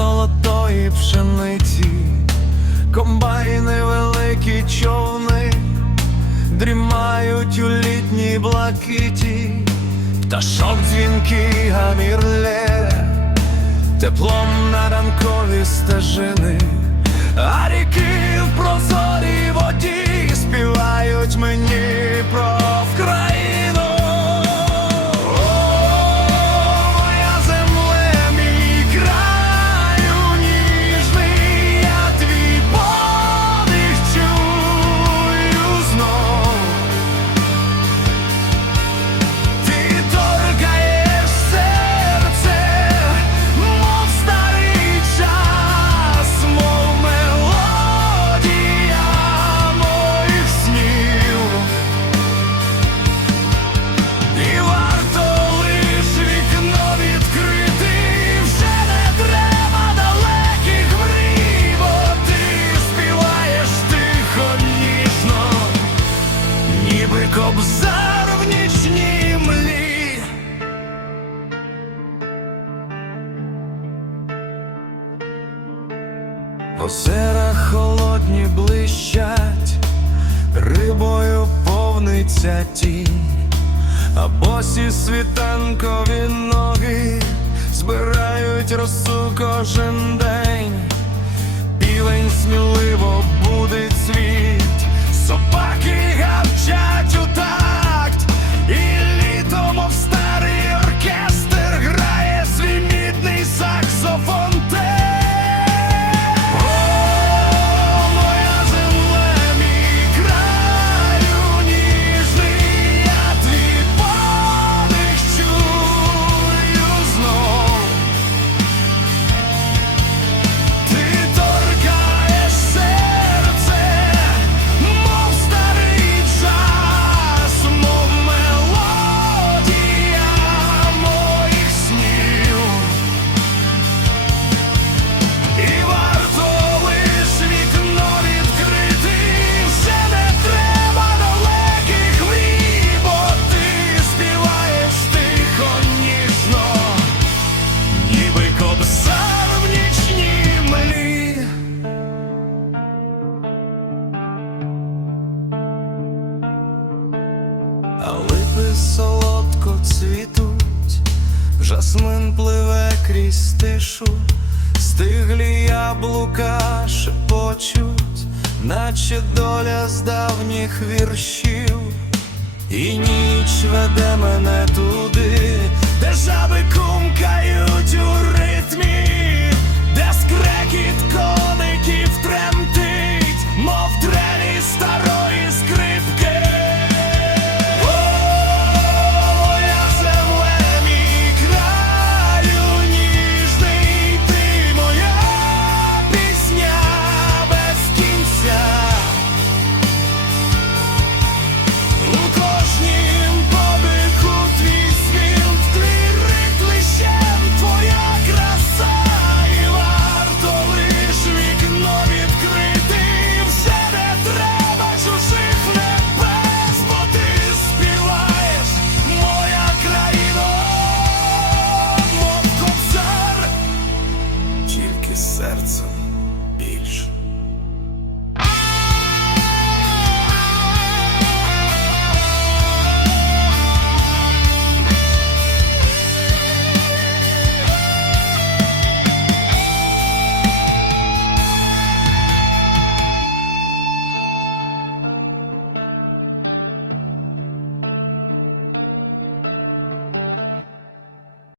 золотої пшениці, комбайни великі човни, дрімають у літній блакиті, пташок дзвінки гамірле, теплом на ранкові стежини, а ріки в прозорій воді Озера холодні блищать, рибою повниться тінь, а босі світанкові ноги збирають росу кожен день, солодко цвітуть, жасмин пливе крізь тишу, стиглі яблука шепочуть, наче доля з давніх віршів, і ніч веде мене туди, тільки серцем.